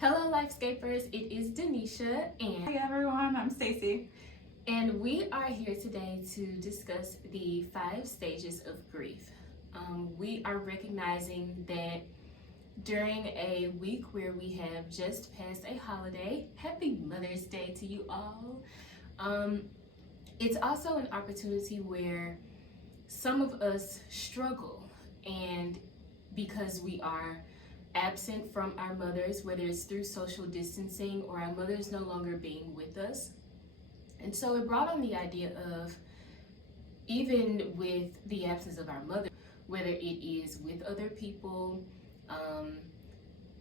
Hello Lifescapers, it is Danesha and Hi everyone, I'm Stacey. And we are here today to discuss the 5 stages of grief. We are recognizing that during a week where we have just passed a holiday, happy Mother's Day to you all. It's also an opportunity where some of us struggle, and because we are absent from our mothers, whether it's through social distancing or our mothers no longer being with us. And so it brought on the idea of, even with the absence of our mother, whether it is with other people,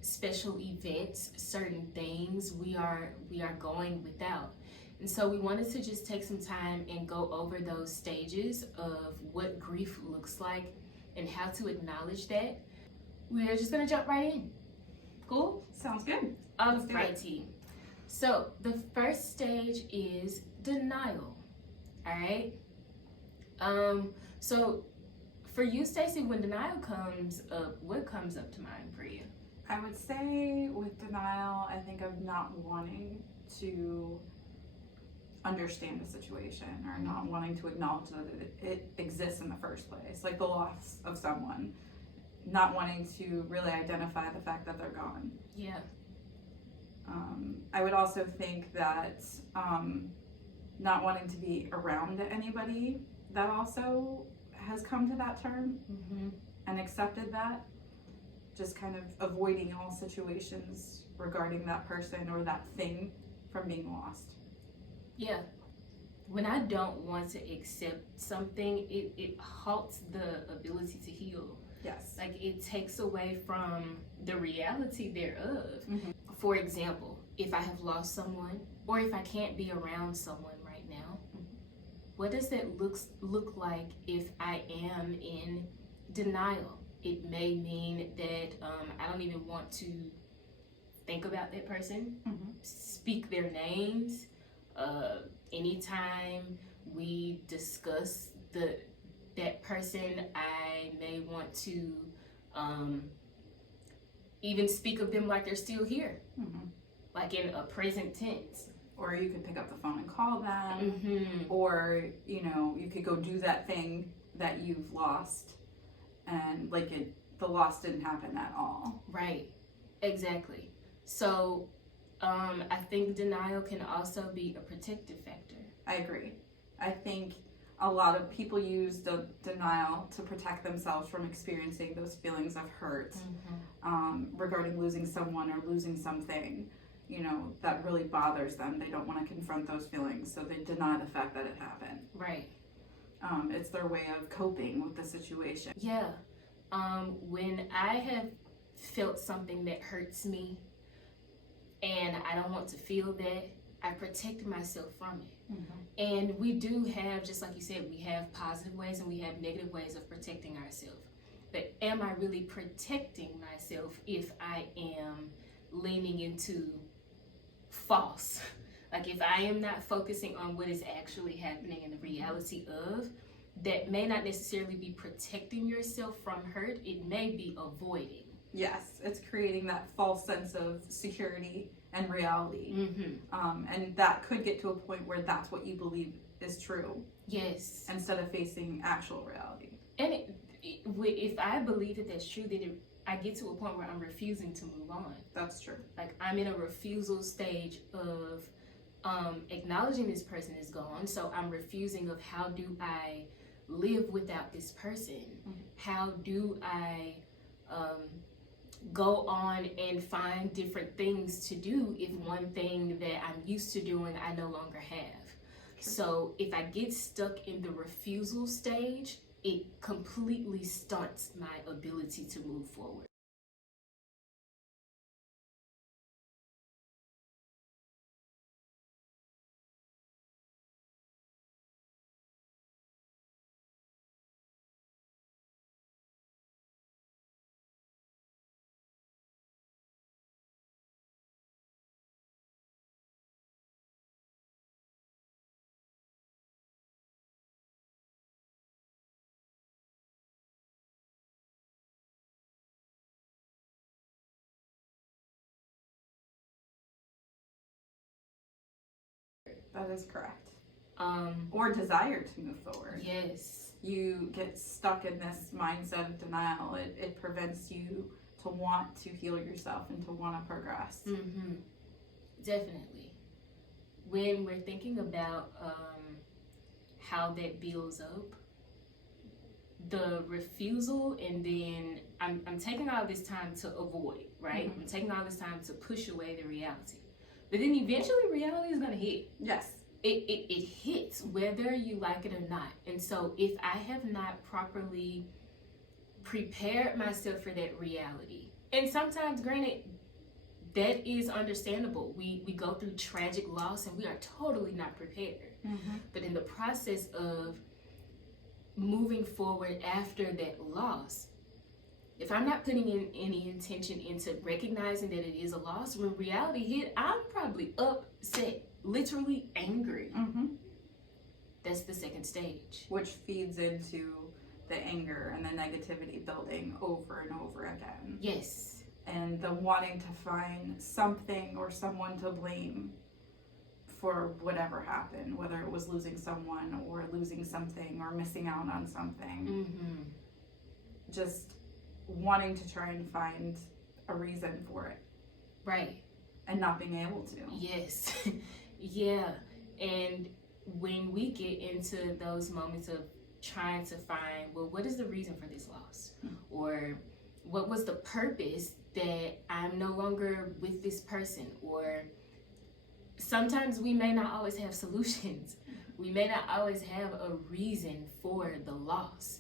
special events, certain things, we are going without. And so we wanted to just take some time and go over those stages of what grief looks like and how to acknowledge that. We're just gonna jump right in. Cool? Sounds good. Alrighty. So the first stage is denial. Alright? So for you, Stacey, when denial comes up, what comes up to mind for you? I would say with denial, I think of not wanting to understand the situation or not wanting to acknowledge that it exists in the first place, like the loss of someone. Not wanting to really identify the fact that they're gone. Yeah. I would also think that not wanting to be around anybody that also has come to that term and accepted that. Just kind of avoiding all situations regarding that person or that thing from being lost. Yeah. When I don't want to accept something, it halts the ability to heal. Yes. Like it takes away from the reality thereof. For example, if I have lost someone or if I can't be around someone right now, what does that look like if I am in denial? It may mean that I don't even want to think about that person, speak their names. Anytime we discuss that person, I may want to even speak of them like they're still here, like in a present tense. Or you could pick up the phone and call them, or you could go do that thing that you've lost, and the loss didn't happen at all. Right, exactly. So I think denial can also be a protective factor. I agree. I think a lot of people use the denial to protect themselves from experiencing those feelings of hurt regarding losing someone or losing something, that really bothers them. They don't want to confront those feelings, so they deny the fact that it happened. Right. It's their way of coping with the situation. Yeah. When I have felt something that hurts me and I don't want to feel that, I protect myself from it. And we do have, just like you said, we have positive ways and we have negative ways of protecting ourselves. But am I really protecting myself if I am leaning into false? Like if I am not focusing on what is actually happening in the reality of, that may not necessarily be protecting yourself from hurt, it may be avoiding. Yes, it's creating that false sense of security and reality. And that could get to a point where that's what you believe is true. Yes. Instead of facing actual reality. And if I believe that that's true, then I get to a point where I'm refusing to move on. That's true. Like I'm in a refusal stage of acknowledging this person is gone. So I'm refusing of how do I live without this person? How do I go on and find different things to do if one thing that I'm used to doing I no longer have? True. So if I get stuck in the refusal stage, it completely stunts my ability to move forward. That is correct. Um, Or desire to move forward. yes. You get stuck in this mindset of denial. It prevents you to want to heal yourself and to want to progress. Mm-hmm. Definitely. When we're thinking about how that builds up, the refusal, and then I'm taking all this time to avoid, right? Mm-hmm. I'm taking all this time to push away the reality. But then eventually reality is going to hit. Yes. It hits whether you like it or not. And so if I have not properly prepared myself for that reality, and sometimes, granted, that is understandable. We go through tragic loss and we are totally not prepared. Mm-hmm. But in the process of moving forward after that loss, if I'm not putting in any intention into recognizing that it is a loss, when reality hit, I'm probably upset, literally angry. Mm-hmm. That's the second stage. Which feeds into the anger and the negativity building over and over again. Yes. And the wanting to find something or someone to blame for whatever happened, whether it was losing someone or losing something or missing out on something. Mm-hmm. Just wanting to try and find a reason for it. Right. And not being able to. Yes. Yeah. And when we get into those moments of trying to find, well, what is the reason for this loss? Or what was the purpose that I'm no longer with this person? Or sometimes we may not always have solutions. We may not always have a reason for the loss.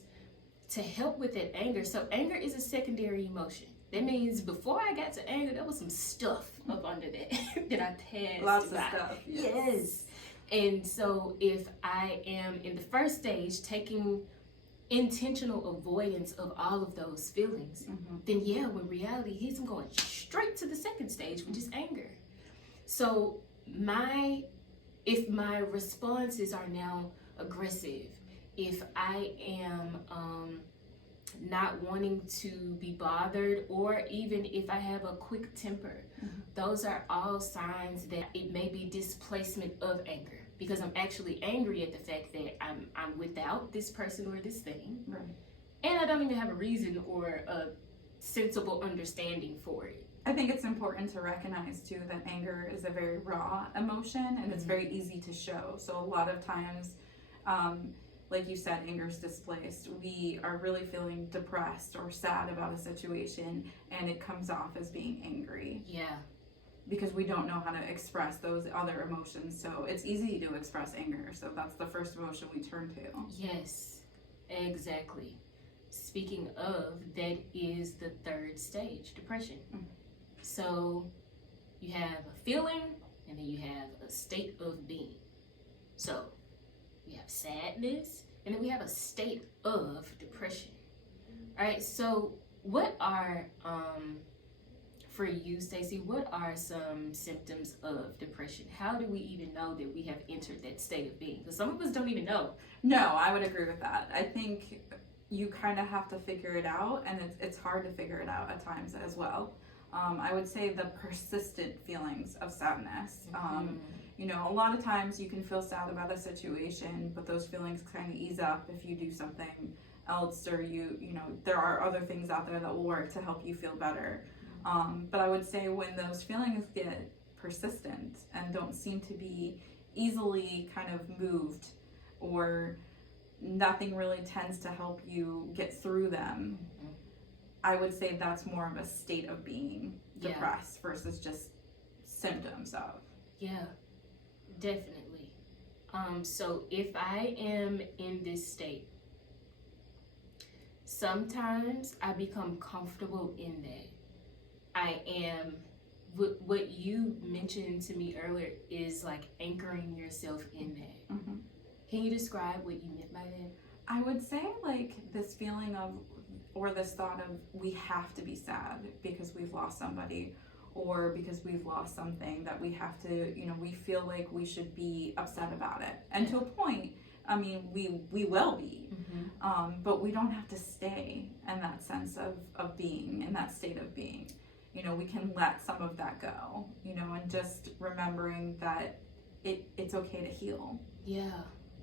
To help with that anger, so anger is a secondary emotion. That means before I got to anger, there was some stuff up under that that I passed Lots by. of stuff. Yes. And so if I am in the first stage taking intentional avoidance of all of those feelings, then yeah, when reality hits, I'm going straight to the second stage, which is anger. So if my responses are now aggressive, if I am not wanting to be bothered, or even if I have a quick temper, those are all signs that it may be displacement of anger, because I'm actually angry at the fact that I'm without this person or this thing, Right. and I don't even have a reason or a sensible understanding for it. I think it's important to recognize too that anger is a very raw emotion and it's very easy to show. So a lot of times, like you said, anger is displaced. We are really feeling depressed or sad about a situation and it comes off as being angry. Yeah. Because we don't know how to express those other emotions. So it's easy to express anger. So that's the first emotion we turn to. Yes, exactly. Speaking of, that is the third stage, depression. So you have a feeling and then you have a state of being. So we have sadness and then we have a state of depression. All right, so what are, for you, Stacey, what are some symptoms of depression? How do we even know that we have entered that state of being? Because some of us don't even know. No, I would agree with that. I think you kind of have to figure it out, and it's hard to figure it out at times as well. I would say the persistent feelings of sadness. A lot of times you can feel sad about a situation, but those feelings kind of ease up if you do something else, or there are other things out there that will work to help you feel better. But I would say when those feelings get persistent and don't seem to be easily kind of moved, or nothing really tends to help you get through them, I would say that's more of a state of being depressed versus just symptoms of. Yeah, definitely. So if I am in this state, sometimes I become comfortable in that. I am, what you mentioned to me earlier is like anchoring yourself in that. Can you describe what you meant by that? I would say like this feeling of, or this thought of, we have to be sad because we've lost somebody, or because we've lost something, that we have to, we feel like we should be upset about it. And to a point, I mean, we will be, but we don't have to stay in that sense of being, in that state of being. We can let some of that go, and just remembering that it's okay to heal. Yeah.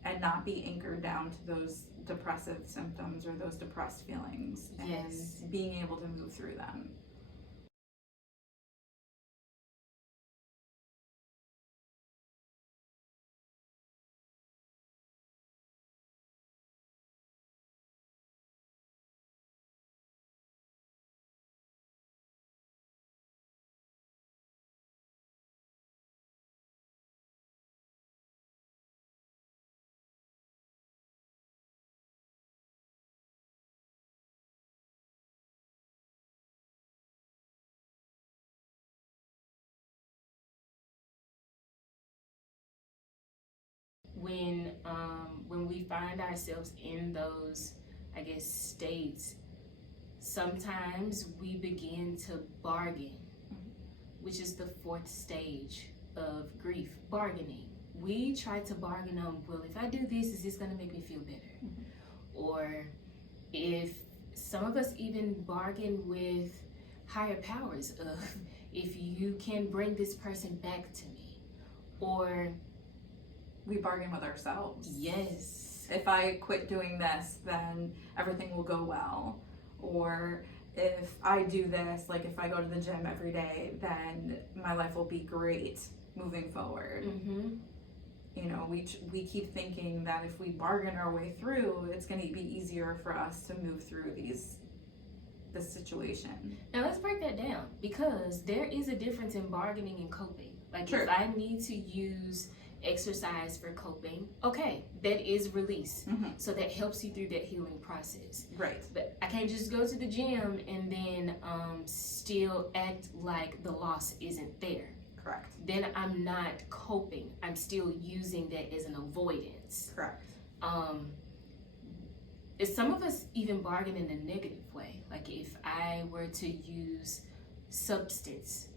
And not be anchored down to those depressive symptoms or those depressed feelings. Yes. And being able to move through them. When we find ourselves in those, I guess, states, sometimes we begin to bargain, which is the fourth stage of grief, bargaining. We try to bargain on, well, if I do this, is this gonna make me feel better? Or if some of us even bargain with higher powers of, if you can bring this person back to me, or we bargain with ourselves. yes, if I quit doing this, then everything will go well. Or if I do this, like if I go to the gym every day, then my life will be great moving forward. You know, we keep thinking that if we bargain our way through, it's going to be easier for us to move through this situation. Now let's break that down, because there is a difference in bargaining and coping. Like Sure. if I need to use exercise for coping, okay, that is release. So that helps you through that healing process. Right. But I can't just go to the gym and then still act like the loss isn't there. Correct. Then I'm not coping. I'm still using that as an avoidance. Correct. Some of us even bargain in a negative way. Like if I were to use substance,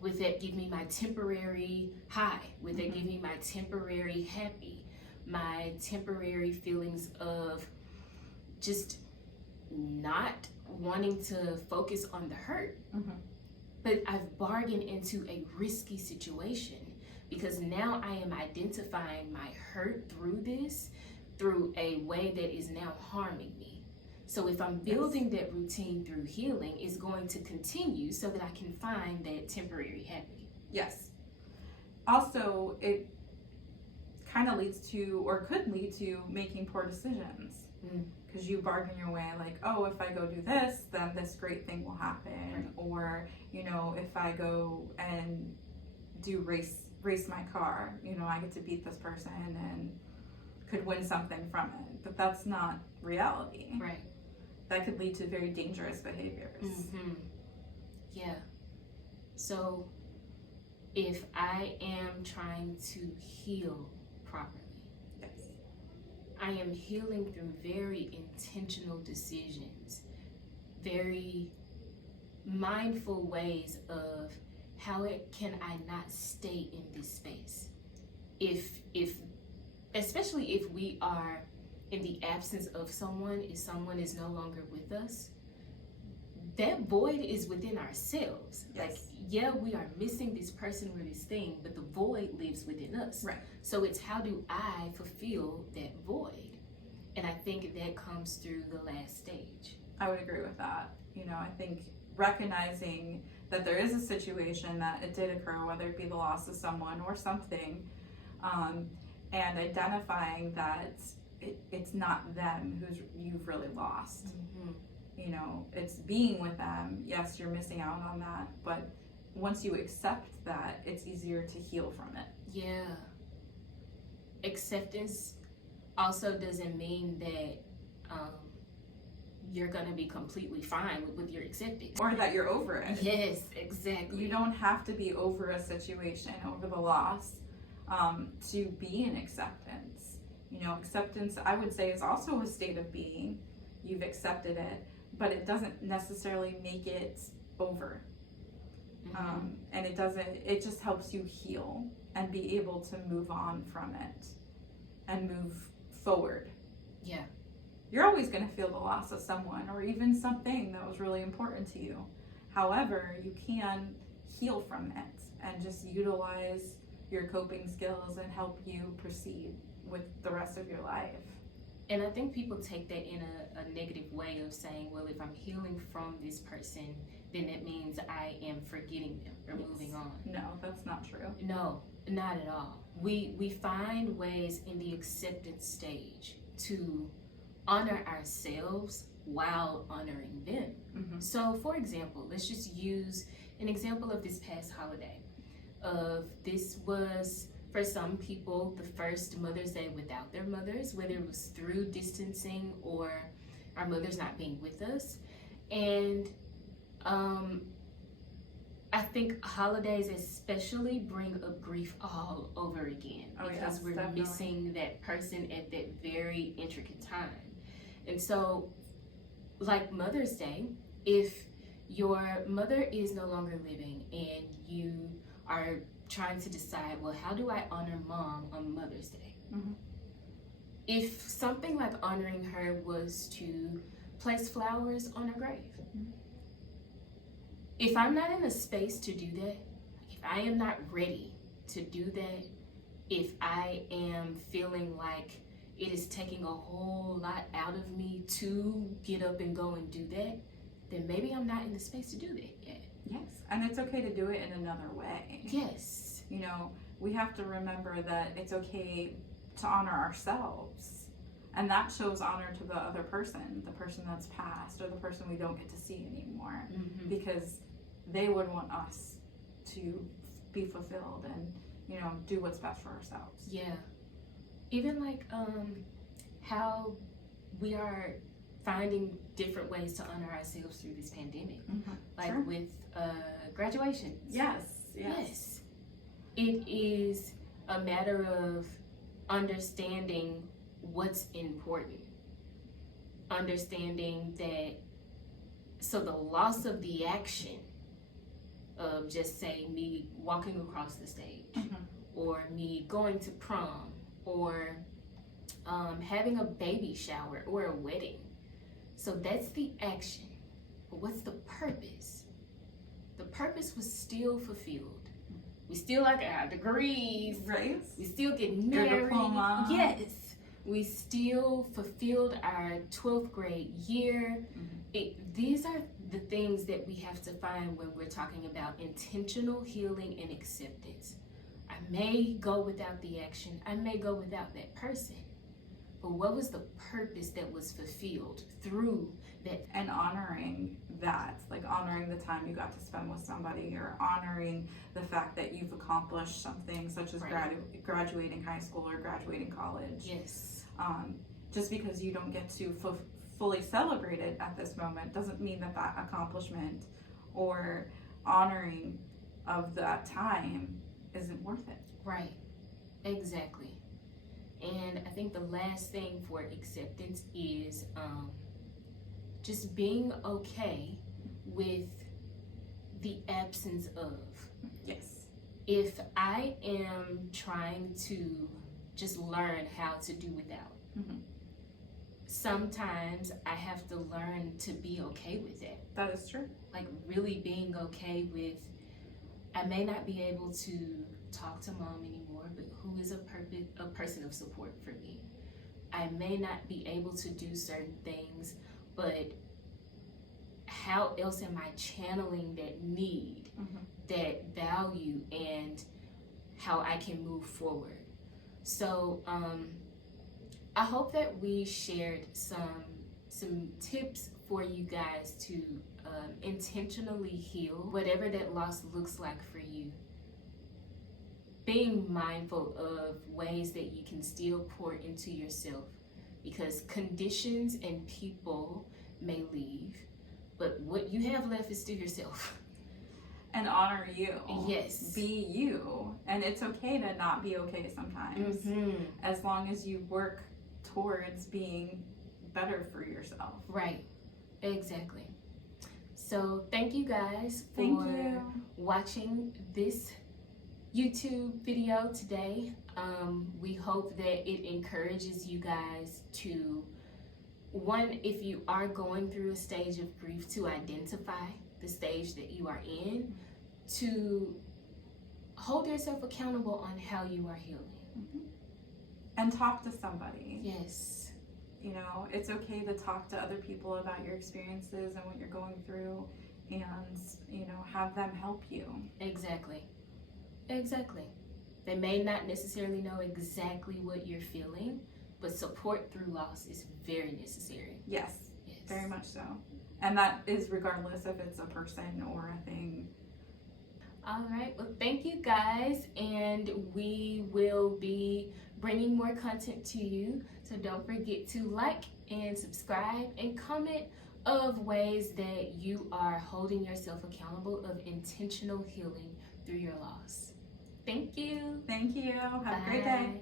would that give me my temporary high? Would that give me my temporary happy? My temporary feelings of just not wanting to focus on the hurt? But I've bargained into a risky situation, because now I am identifying my hurt through this, through a way that is now harming me. So if I'm building that routine through healing, it's going to continue so that I can find that temporary happy. Yes. Also, it kind of leads to, or could lead to, making poor decisions. Because you bargain your way, like, oh, if I go do this, then this great thing will happen. Right. Or, you know, if I go and do race my car, you know, I get to beat this person and could win something from it. But that's not reality. Right. That could lead to very dangerous behaviors. Yeah. So if I am trying to heal properly, I am healing through very intentional decisions, very mindful ways of how can I not stay in this space. If especially if we are in the absence of someone, if someone is no longer with us, that void is within ourselves. Yes. Like, yeah, we are missing this person or this thing, but the void lives within us. Right. So it's how do I fulfill that void? And I think that comes through the last stage. I would agree with that. You know, I think recognizing that there is a situation that it did occur, whether it be the loss of someone or something, and identifying that it's not them who's you've really lost. You know, it's being with them. Yes, you're missing out on that, but once you accept that, it's easier to heal from it. Yeah. Acceptance also doesn't mean that you're gonna be completely fine with your acceptance. Or that you're over it. Yes, exactly. You don't have to be over a situation, over the loss, to be in acceptance. You know, acceptance, I would say, is also a state of being. You've accepted it, but it doesn't necessarily make it over. And it just helps you heal and be able to move on from it and move forward. Yeah. You're always going to feel the loss of someone or even something that was really important to you. However, you can heal from it and just utilize your coping skills and help you proceed with the rest of your life. And I think people take that in a negative way of saying, well, if I'm healing from this person, then that means I am forgetting them or moving on. No, that's not true. No, not at all. We find ways in the acceptance stage to honor ourselves while honoring them. Mm-hmm. So, for example, let's just use an example of this past holiday. This was, for some people, the first Mother's Day without their mothers, whether it was through distancing or our mothers not being with us. And I think holidays especially bring up grief all over again, because we're definitely missing that person at that very intricate time. And so, like Mother's Day, if your mother is no longer living and you are trying to decide, well, how do I honor mom on Mother's Day? Mm-hmm. If something like honoring her was to place flowers on her grave, mm-hmm. if I'm not in a space to do that, if I am not ready to do that, if I am feeling like it is taking a whole lot out of me to get up and go and do that, then maybe I'm not in the space to do that yet. Yes, and it's okay to do it in another way. Yes. You know, we have to remember that it's okay to honor ourselves. And that shows honor to the other person, the person that's passed or the person we don't get to see anymore. Mm-hmm. Because they would want us to be fulfilled and, you know, do what's best for ourselves. Yeah. Even like how we are finding different ways to honor ourselves through this pandemic. Mm-hmm. Like sure. with graduations. Yes. It is a matter of understanding what's important. Understanding that, so the loss of the action of just say me walking across the stage, mm-hmm. or me going to prom, or having a baby shower or a wedding. So that's the action. But what's the purpose? The purpose was still fulfilled. We still like our degrees. Right. We still get Your married. diploma. Yes. We still fulfilled our 12th grade year. Mm-hmm. These are the things that we have to find when we're talking about intentional healing and acceptance. I may go without the action. I may go without that person. But what was the purpose that was fulfilled through that? And honoring that, like honoring the time you got to spend with somebody, or honoring the fact that you've accomplished something such as graduating high school or graduating college. Yes. Just because you don't get to fully celebrate it at this moment doesn't mean that that accomplishment or honoring of that time isn't worth it. Right. Exactly. And I think the last thing for acceptance is just being okay with the absence of. Yes. If I am trying to just learn how to do without, mm-hmm. sometimes I have to learn to be okay with that. That is true. Like really being okay with, I may not be able to talk to mom anymore, but who is a person of support for me? I may not be able to do certain things, but how else am I channeling that need, mm-hmm. that value, and how I can move forward? So I hope that we shared some tips for you guys to intentionally heal whatever that loss looks like for you. Being mindful of ways that you can still pour into yourself, because conditions and people may leave, but what you have left is still yourself. And honor you. Yes. Be you. And it's okay to not be okay sometimes. Mm-hmm. As long as you work towards being better for yourself. Right. Exactly. So thank you guys Thank for you. watching this YouTube video today. We hope that it encourages you guys to, one, if you are going through a stage of grief, to identify the stage that you are in, to hold yourself accountable on how you are healing. And talk to somebody. Yes. You know, it's okay to talk to other people about your experiences and what you're going through, and, you know, have them help you. Exactly. They may not necessarily know exactly what you're feeling, but support through loss is very necessary. Yes, very much so. And that is regardless if it's a person or a thing. All right, well, thank you guys, and we will be bringing more content to you, so don't forget to like and subscribe and comment of ways that you are holding yourself accountable of intentional healing through your loss. Thank you. Thank you. Have a great day. Bye.